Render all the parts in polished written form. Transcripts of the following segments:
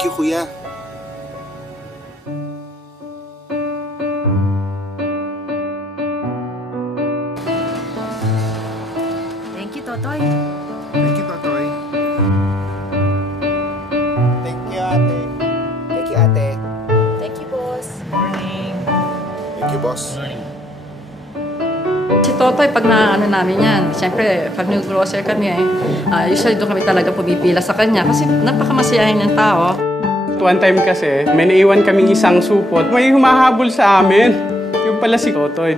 Thank you, kuya. Thank you, Totoy. Thank you, Totoy. Thank you, ate. Thank you, ate. Thank you, boss. Morning. Thank you, boss. Si Totoy, pag naano namin yan, siyempre, pag nag-grocery kami, usually doon kami talaga pumipila sa kanya kasi napakamasiyahin ng tao. One time kasi, may naiwan kaming isang supot. May humahabol sa amin. Yung pala si Totoy.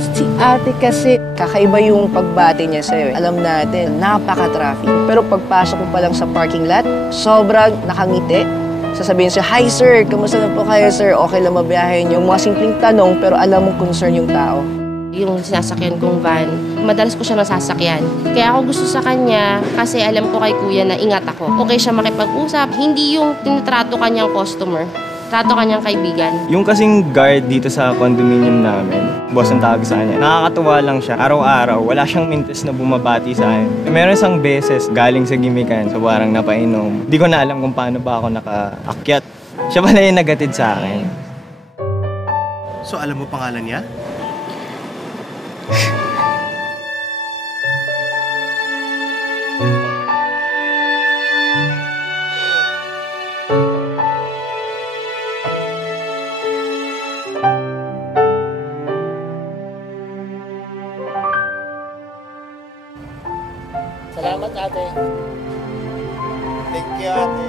Si ate kasi, kakaiba yung pagbati niya sa'yo. Alam natin, napaka-traffic. Pero pagpasok mo pa lang sa parking lot, sobrang nakangiti. Sasabihin siya, "Hi sir, kamusta na po kayo sir? Okay lang mabiyahin." Yung mga simpleng tanong, pero alam mong concern yung tao. Yung sinasakyan kong van, madalas ko siya nasasakyan. Kaya ako gusto sa kanya kasi alam ko kay kuya na ingat ako. Okay siya makipag-usap, hindi yung tinatrato kanyang customer, trato kanyang kaibigan. Yung kasing guard dito sa condominium namin, boss ang tawag sa kanya, nakakatuwa lang siya. Araw-araw, wala siyang mintes na bumabati sa akin. Meron isang beses galing sa gimikan, so parang napainom. Hindi ko na alam kung paano ba ako nakaakyat. Siya pala yung nagatid sa akin. So, alam mo pangalan niya? Salamat, ate. Thank you, ate.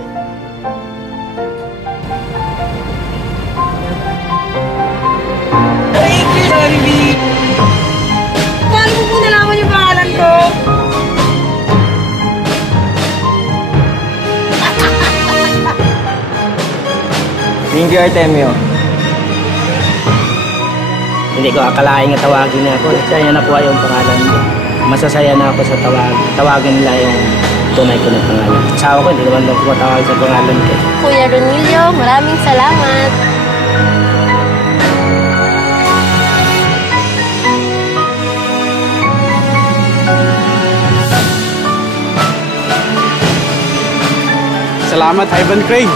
Thank you, Jollibee! Paano mo po nalaman yung pangalan ko? Thank you, Artemio. Hindi ko akalain nga tawagin niya ako. Saya na po yung pangalan ko. Masasaya na ako sa tawagin nila yung tunay ko na pangalan. Asawa ko, hindi naman lang pumatawag sa pangalan ko. Kuya Ronilio, maraming salamat. Salamat, Ivan Craig.